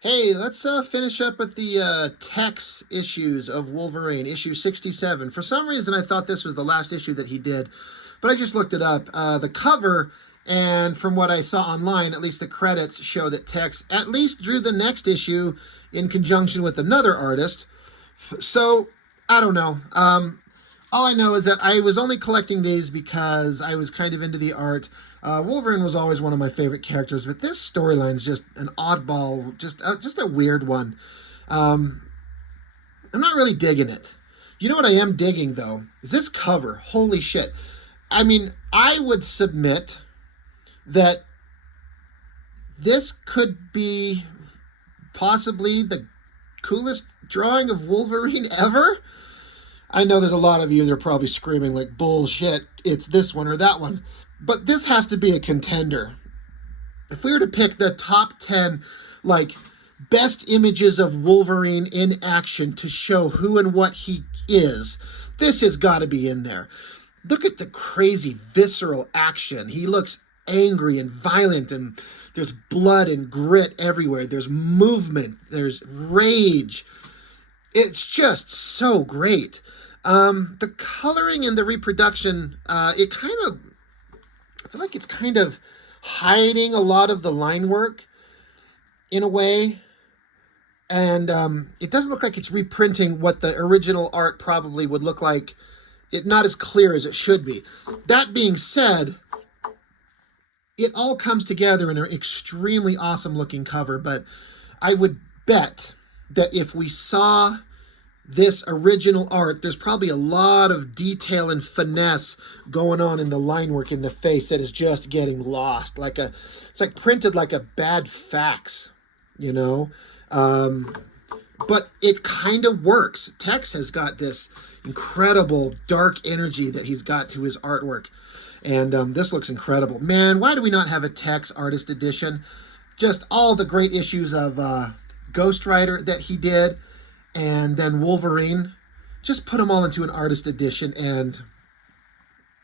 Hey, let's finish up with the TEX issues of Wolverine, issue 67. For some reason, I thought this was the last issue that he did, but I just looked it up. The cover, and from what I saw online, at least the credits show that TEX at least drew the next issue in conjunction with another artist. So, I don't know. All I know is that I was only collecting these because I was kind of into the art. Wolverine was always one of my favorite characters, but this storyline is just an oddball, just a weird one. Um, I'm not really digging it. You know what I am digging, though, is this cover. Holy shit. I mean, I would submit that this could be possibly the coolest drawing of Wolverine ever. I know there's a lot of you that are probably screaming like, bullshit, it's this one or that one. But this has to be a contender. If we were to pick the top 10, like, best images of Wolverine in action to show who and what he is, this has got to be in there. Look at the crazy, visceral action. He looks angry and violent, and there's blood and grit everywhere. There's movement. There's rage. It's just so great. The coloring and the reproduction, it kind of, I feel like it's kind of hiding a lot of the line work in a way. And it doesn't look like it's reprinting what the original art probably would look like. It not as clear as it should be. That being said, it all comes together in an extremely awesome looking cover, but I would bet that if we saw this original art, there's probably a lot of detail and finesse going on in the line work in the face that is just getting lost. It's like printed like a bad fax, you know? But it kind of works. Tex has got this incredible dark energy that he's got to his artwork. And this looks incredible. Man, why do we not have a Tex artist edition? Just all the great issues of Ghost Rider that he did, and then Wolverine. Just put them all into an artist edition, and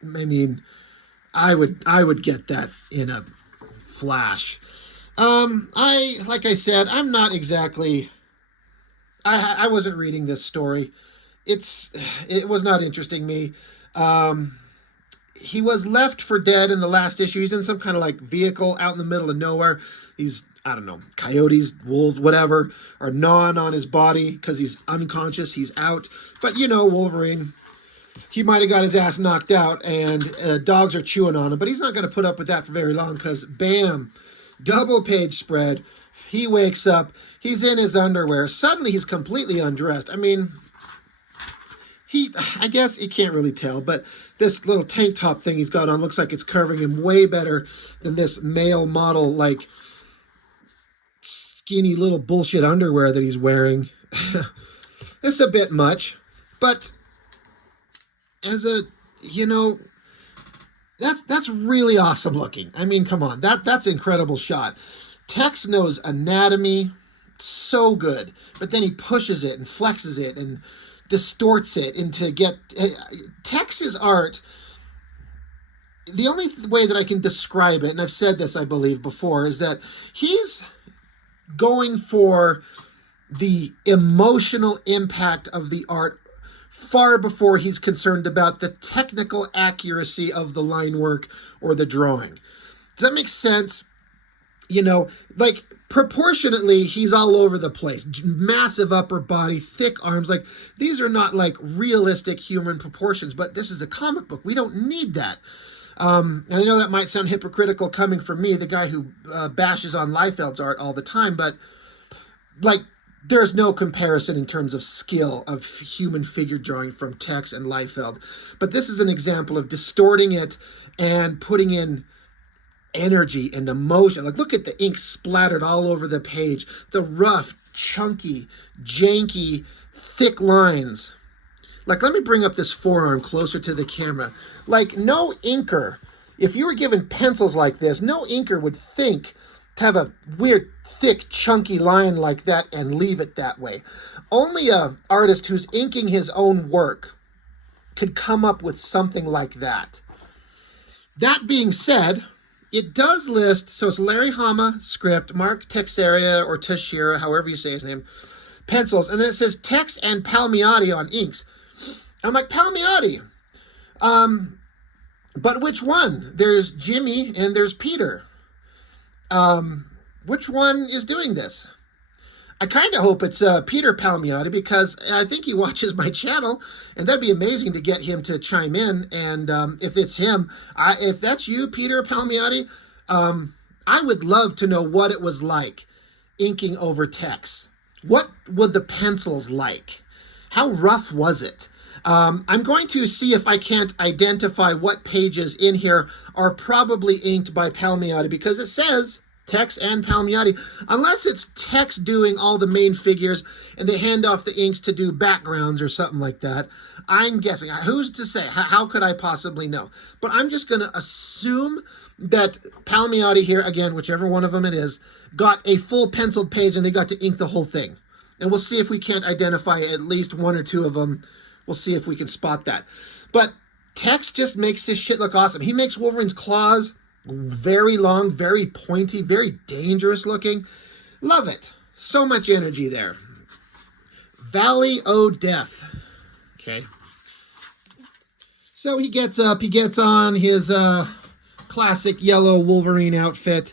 I mean, I would get that in a flash. Like I said, I'm not exactly. I wasn't reading this story. It was not interesting me. He was left for dead in the last issue. He's in some kind of like vehicle out in the middle of nowhere. These, I don't know, coyotes, wolves, whatever, are gnawing on his body because he's unconscious. He's out. But you know, Wolverine, he might have got his ass knocked out, and dogs are chewing on him. But he's not going to put up with that for very long because, bam, double page spread. He wakes up. He's in his underwear. Suddenly, he's completely undressed. I mean, I guess you can't really tell, but this little tank top thing he's got on looks like it's covering him way better than this male model, like, skinny little bullshit underwear that he's wearing. It's a bit much, but as a, you know, that's really awesome looking. I mean, come on, that's an incredible shot. Tex knows anatomy so good, but then he pushes it and flexes it and distorts it into get Tex's art. The only way that I can describe it, and I've said this I believe before, is that he's going for the emotional impact of the art far before he's concerned about the technical accuracy of the line work or the drawing. Does that make sense? You know, like, proportionately, he's all over the place. Massive upper body, thick arms. Like, these are not like realistic human proportions, but this is a comic book. We don't need that. And I know that might sound hypocritical coming from me, the guy who bashes on Liefeld's art all the time, but like, there's no comparison in terms of skill of human figure drawing from Tex and Liefeld. But this is an example of distorting it and putting in energy and emotion. Like, look at the ink splattered all over the page. The rough, chunky, janky, thick lines. Like, let me bring up this forearm closer to the camera. Like, no inker, if you were given pencils like this, no inker would think to have a weird, thick, chunky line like that and leave it that way. Only a artist who's inking his own work could come up with something like that. That being said, it does list, so it's Larry Hama script, Mark Texeria or Teixeira, however you say his name, pencils, and then it says Tex and Palmiotti on inks. I'm like, Palmiotti? But which one? There's Jimmy and there's Peter. Which one is doing this? I kind of hope it's Peter Palmiotti, because I think he watches my channel, and that'd be amazing to get him to chime in. And if it's him, if that's you, Peter Palmiotti, I would love to know what it was like inking over text. What were the pencils like? How rough was it? I'm going to see if I can't identify what pages in here are probably inked by Palmiotti, because it says Tex and Palmiotti, unless it's Tex doing all the main figures and they hand off the inks to do backgrounds or something like that. I'm guessing. Who's to say? How could I possibly know? But I'm just going to assume that Palmiotti here, again, whichever one of them it is, got a full penciled page and they got to ink the whole thing. And we'll see if we can't identify at least one or two of them. We'll see if we can spot that. But Tex just makes this shit look awesome. He makes Wolverine's claws very long, very pointy, very dangerous looking. Love it. So much energy there. Valley O' Death. Okay. So he gets up, he gets on his classic yellow Wolverine outfit.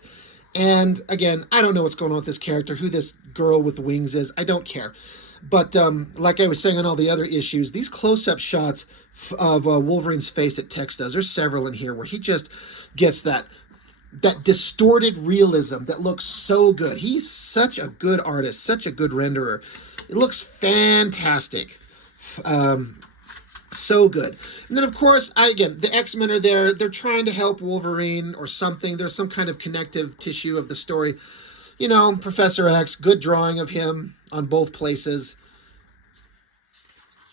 And again, I don't know what's going on with this character, who this girl with wings is. I don't care. But like I was saying on all the other issues, these close-up shots of Wolverine's face that Tex does, there's several in here where he just gets that distorted realism that looks so good. He's such a good artist, such a good renderer. It looks fantastic. So good. And then, of course, again, the X-Men are there. They're trying to help Wolverine or something. There's some kind of connective tissue of the story. You know, Professor X, good drawing of him on both places.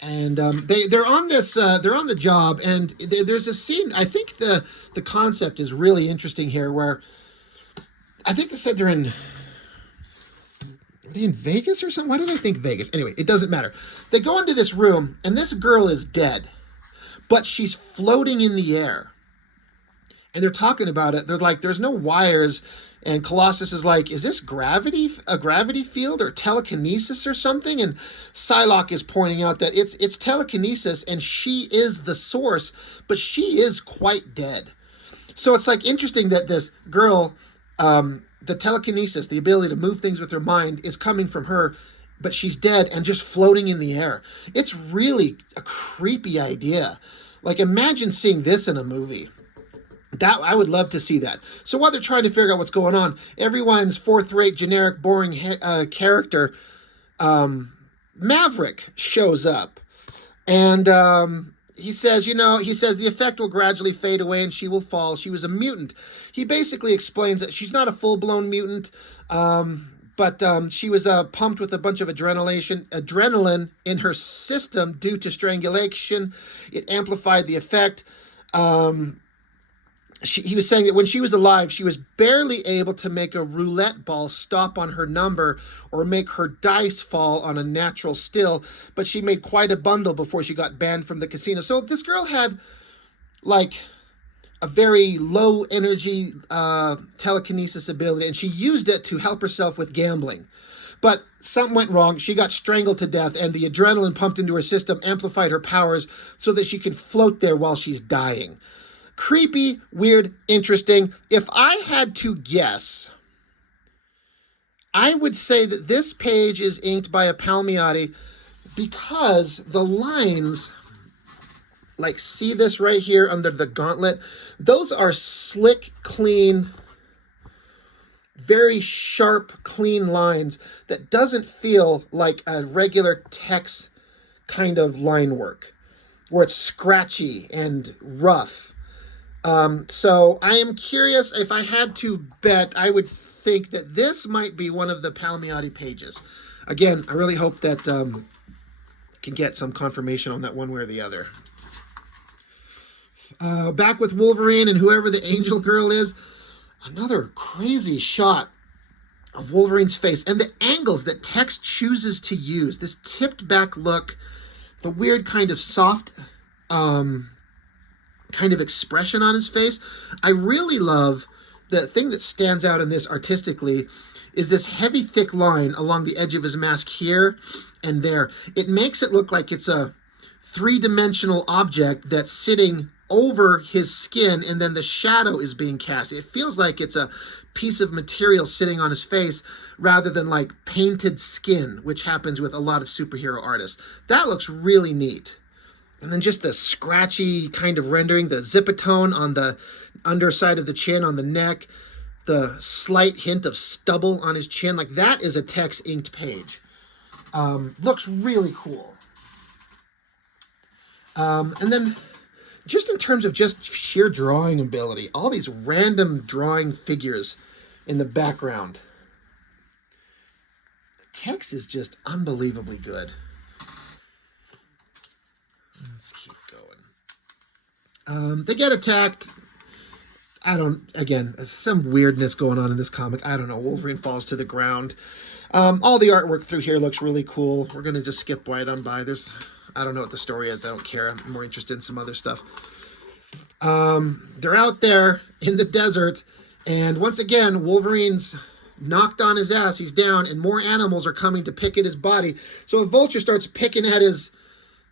And they're on this, they're on the job, and there's a scene. I think the concept is really interesting here, where I think they said they're in Vegas or something. Why did I think Vegas? Anyway, it doesn't matter. They go into this room, and this girl is dead, but she's floating in the air. And they're talking about it. They're like, there's no wires. And Colossus is like, is this gravity, a gravity field or telekinesis or something? And Psylocke is pointing out that it's telekinesis, and she is the source, but she is quite dead. So it's like interesting that this girl, the telekinesis, the ability to move things with her mind, is coming from her, but she's dead and just floating in the air. It's really a creepy idea. Like, imagine seeing this in a movie. That I would love to see that. So while they're trying to figure out what's going on, everyone's fourth-rate, generic, boring character, Maverick, shows up. And he says, the effect will gradually fade away and she will fall. She was a mutant. He basically explains that she's not a full-blown mutant, but she was pumped with a bunch of adrenaline in her system due to strangulation. It amplified the effect. He was saying that when she was alive, she was barely able to make a roulette ball stop on her number or make her dice fall on a natural still, but she made quite a bundle before she got banned from the casino. So this girl had, like, a very low energy telekinesis ability, and she used it to help herself with gambling. But something went wrong. She got strangled to death, and the adrenaline pumped into her system amplified her powers so that she could float there while she's dying. Creepy, weird, interesting. If I had to guess, I would say that this page is inked by a Palmiotti, because the lines, like, see this right here under the gauntlet? Those are slick, clean, very sharp, clean lines that doesn't feel like a regular text kind of line work, where it's scratchy and rough. So I am curious. If I had to bet, I would think that this might be one of the Palmiotti pages. Again, I really hope that can get some confirmation on that one way or the other. Back with Wolverine and whoever the angel girl is. Another crazy shot of Wolverine's face and the angles that Tex chooses to use. This tipped back look, the weird kind of soft kind of expression on his face. I really love the thing that stands out in this artistically is this heavy, thick line along the edge of his mask here and there. It makes it look like it's a three-dimensional object that's sitting over his skin, and then the shadow is being cast. It feels like it's a piece of material sitting on his face rather than like painted skin, which happens with a lot of superhero artists. That looks really neat. And then just the scratchy kind of rendering, the zipatone on the underside of the chin, on the neck, the slight hint of stubble on his chin. Like, that is a Tex inked page. Looks really cool. And then just in terms of just sheer drawing ability, all these random drawing figures in the background. Tex is just unbelievably good. Let's keep going. They get attacked. Again, some weirdness going on in this comic. I don't know. Wolverine falls to the ground. All the artwork through here looks really cool. We're going to just skip right on by. I don't know what the story is. I don't care. I'm more interested in some other stuff. They're out there in the desert, and once again, Wolverine's knocked on his ass. He's down, and more animals are coming to pick at his body. So a vulture starts picking at his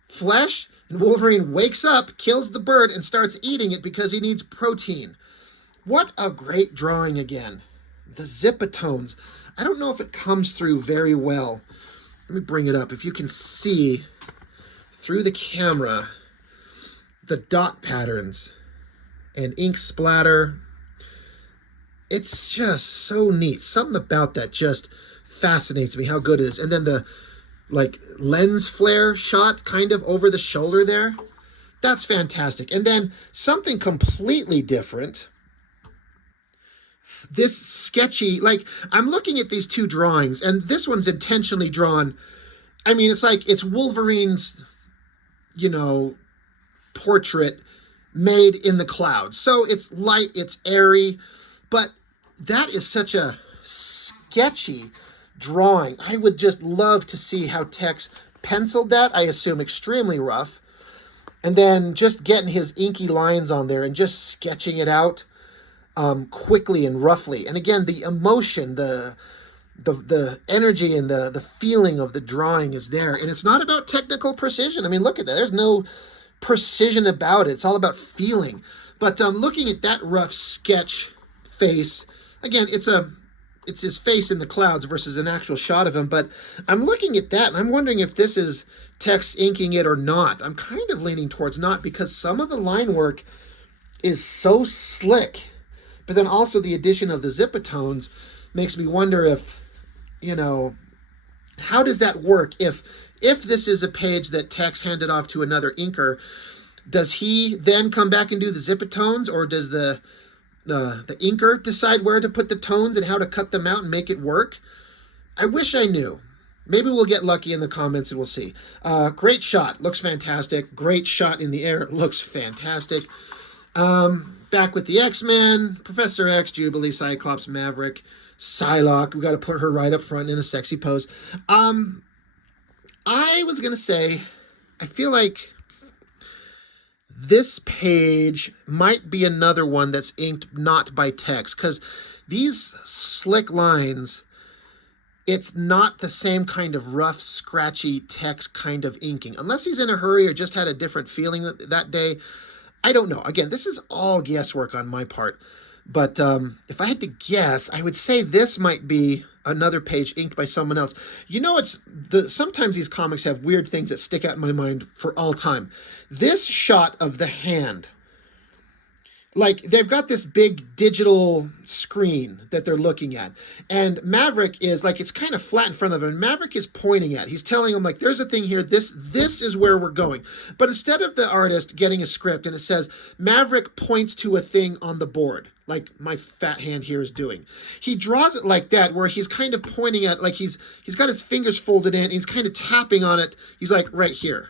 flesh, and Wolverine wakes up, kills the bird, and starts eating it because he needs protein. What a great drawing again. The zipatones. I don't know if it comes through very well. Let me bring it up. If you can see through the camera the dot patterns and ink splatter. It's just so neat. Something about that just fascinates me, how good it is. And then the like lens flare shot kind of over the shoulder there. That's fantastic. And then something completely different. This sketchy, like, I'm looking at these two drawings, and this one's intentionally drawn. I mean, it's like it's Wolverine's, you know, portrait made in the clouds. So it's light, it's airy, but that is such a sketchy drawing. I would just love to see how Tex penciled that. I assume extremely rough. And then just getting his inky lines on there and just sketching it out quickly and roughly. And again, the emotion, the energy and the feeling of the drawing is there. And it's not about technical precision. I mean, look at that. There's no precision about it. It's all about feeling. But looking at that rough sketch face, again, it's his face in the clouds versus an actual shot of him. But I'm looking at that and I'm wondering if this is Tex inking it or not. I'm kind of leaning towards not, because some of the line work is so slick. But then also the addition of the zipatones makes me wonder if, you know, how does that work? If this is a page that Tex handed off to another inker, does he then come back and do the zipatones, or does the inker decide where to put the tones and how to cut them out and make it work? I wish I knew. Maybe we'll get lucky in the comments and we'll see. Great shot. Looks fantastic. Great shot in the air. Looks fantastic. Back with the X-Men, Professor X, Jubilee, Cyclops, Maverick, Psylocke. We got to put her right up front in a sexy pose. I was going to say, I feel like this page might be another one that's inked not by Tex, because these slick lines, it's not the same kind of rough, scratchy Tex kind of inking. Unless he's in a hurry or just had a different feeling that day. I don't know. Again, this is all guesswork on my part. But if I had to guess, I would say this might be another page inked by someone else. You know, sometimes these comics have weird things that stick out in my mind for all time. This shot of the hand, like, they've got this big digital screen that they're looking at. And Maverick is, like, it's kind of flat in front of him. Maverick is pointing at. He's telling him, like, there's a thing here. This is where we're going. But instead of the artist getting a script and it says, Maverick points to a thing on the board, like my fat hand here is doing, he draws it like that, where he's kind of pointing at, like, he's got his fingers folded in. And he's kind of tapping on it. He's like, right here.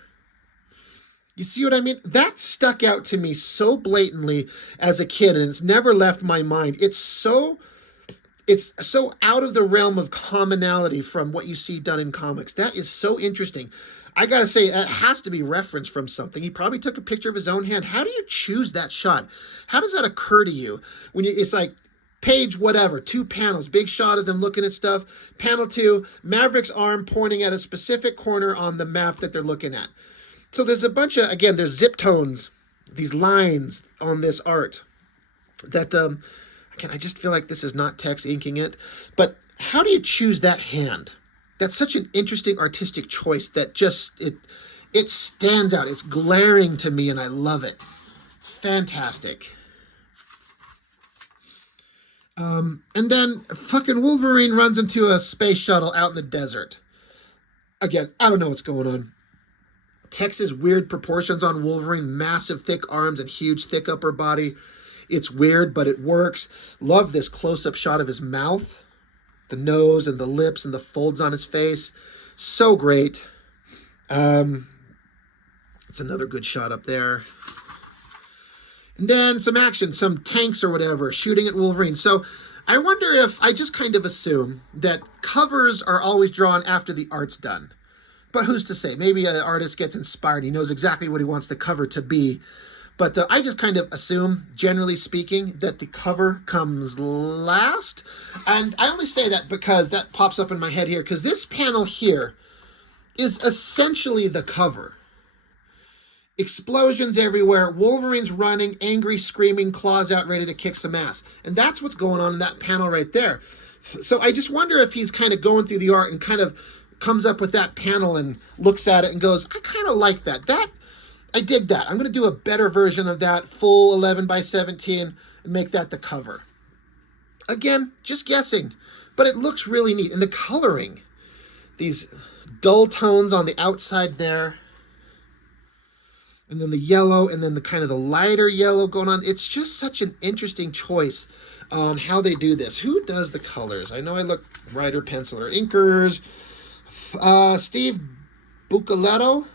You see what I mean? That stuck out to me so blatantly as a kid, and it's never left my mind. It's so out of the realm of commonality from what you see done in comics. That is so interesting. I gotta say, it has to be referenced from something. He probably took a picture of his own hand. How do you choose that shot? How does that occur to you? It's like, Page whatever, 2 panels, big shot of them looking at stuff. Panel 2, Maverick's arm pointing at a specific corner on the map that they're looking at. So there's a bunch of, again, there's zip tones, these lines on this art that, again, I just feel like this is not Tex inking it. But how do you choose that hand? That's such an interesting artistic choice that just, it stands out. It's glaring to me and I love it. It's fantastic. And then fucking Wolverine runs into a space shuttle out in the desert. Again, I don't know what's going on. Tex's weird proportions on Wolverine, massive thick arms and huge thick upper body. It's weird, but it works. Love this close-up shot of his mouth, the nose and the lips and the folds on his face. So great. It's another good shot up there. And then some action, some tanks or whatever, shooting at Wolverine. So I wonder if, I just kind of assume that covers are always drawn after the art's done. But who's to say? Maybe an artist gets inspired. He knows exactly what he wants the cover to be. But I just kind of assume, generally speaking, that the cover comes last. And I only say that because that pops up in my head here, because this panel here is essentially the cover. Explosions everywhere, Wolverine's running, angry, screaming, claws out, ready to kick some ass. And that's what's going on in that panel right there. So I just wonder if he's kind of going through the art and kind of comes up with that panel and looks at it and goes, I kind of like that. I dig that. I'm going to do a better version of that, full 11 by 17, and make that the cover. Again, just guessing, but it looks really neat. And the coloring, these dull tones on the outside there, and then the yellow, and then the kind of the lighter yellow going on. It's just such an interesting choice on how they do this. Who does the colors? I know I look writer, pencil, or inkers. Steve Bucaletto.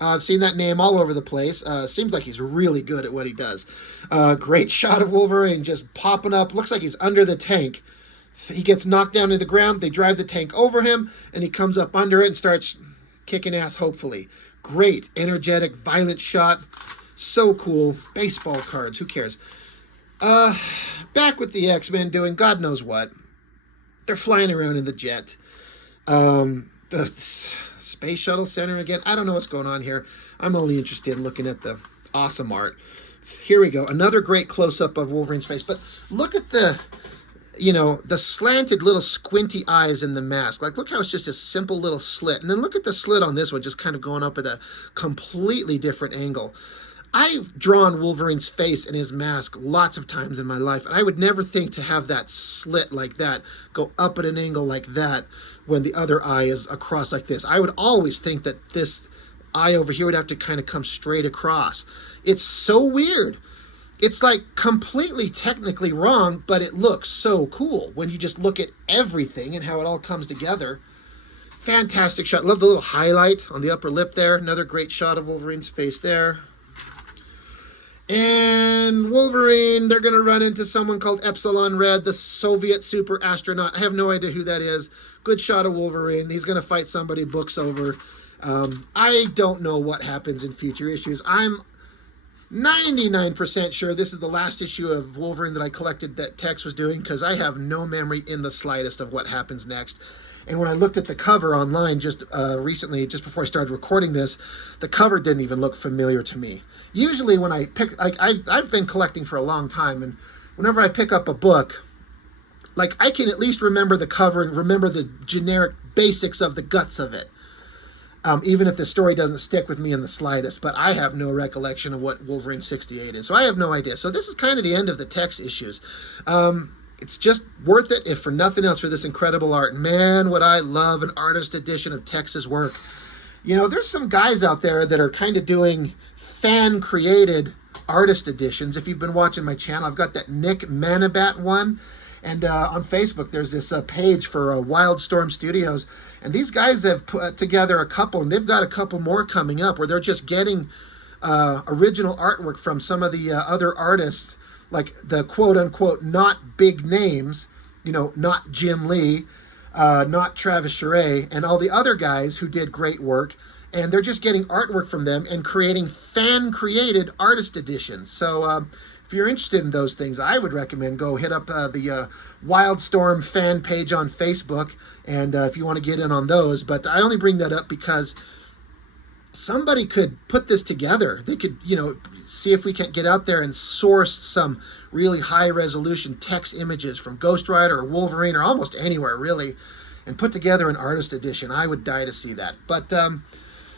I've seen that name all over the place. Seems like he's really good at what he does. Great shot of Wolverine just popping up. Looks like he's under the tank. He gets knocked down to the ground. They drive the tank over him, and he comes up under it and starts kicking ass, hopefully. Great, energetic, violent shot. So cool. Baseball cards, who cares? Back with the X-Men doing God knows what. They're flying around in the jet. The space shuttle center again. I don't know what's going on here. I'm only interested in looking at the awesome art. Here we go. Another great close-up of Wolverine's face. But look at the, the slanted little squinty eyes in the mask. Like, look how it's just a simple little slit. And then look at the slit on this one, just kind of going up at a completely different angle. I've drawn Wolverine's face and his mask lots of times in my life, and I would never think to have that slit like that go up at an angle like that when the other eye is across like this. I would always think that this eye over here would have to kind of come straight across. It's so weird. It's like completely technically wrong, but it looks so cool when you just look at everything and how it all comes together. Fantastic shot. Love the little highlight on the upper lip there. Another great shot of Wolverine's face there. And Wolverine, they're going to run into someone called Epsilon Red, the Soviet super astronaut. I have no idea who that is. Good shot of Wolverine. He's going to fight somebody, book's over. I don't know what happens in future issues. I'm 99% sure this is the last issue of Wolverine that I collected that Tex was doing, because I have no memory in the slightest of what happens next. And when I looked at the cover online just recently, just before I started recording this, the cover didn't even look familiar to me. Usually when I pick, I've been collecting for a long time, and whenever I pick up a book, like, I can at least remember the cover and remember the generic basics of the guts of it. Even if the story doesn't stick with me in the slightest, but I have no recollection of what Wolverine 68 is. So I have no idea. So this is kind of the end of the Tex issues. It's just worth it, if for nothing else, for this incredible art. Man, would I love an artist edition of Tex's work. There's some guys out there that are kind of doing fan-created artist editions. If you've been watching my channel, I've got that Nick Manabat one. And on Facebook, there's this page for Wildstorm Studios. And these guys have put together a couple, and they've got a couple more coming up, where they're just getting original artwork from some of the other artists, like the quote-unquote not big names, not Jim Lee, not Travis Charest, and all the other guys who did great work. And they're just getting artwork from them and creating fan-created artist editions. So if if you're interested in those things, I would recommend go hit up the Wildstorm fan page on Facebook, and if you want to get in on those. But I only bring that up because somebody could put this together. They could, see if we can get out there and source some really high-resolution text images from Ghost Rider or Wolverine or almost anywhere, really, and put together an artist edition. I would die to see that. But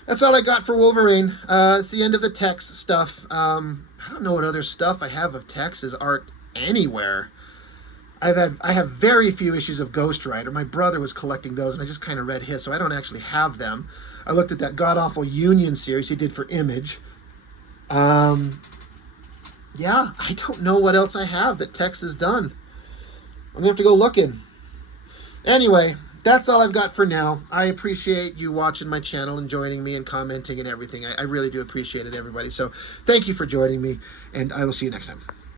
that's all I got for Wolverine. It's the end of the TEX stuff. I don't know what other stuff I have of TEX as art anywhere. I have very few issues of Ghost Rider. My brother was collecting those, and I just kind of read his, so I don't actually have them. I looked at that god-awful Union series he did for Image. Yeah, I don't know what else I have that TEX has done. I'm going to have to go looking. Anyway, that's all I've got for now. I appreciate you watching my channel and joining me and commenting and everything. I really do appreciate it, everybody. So thank you for joining me, and I will see you next time.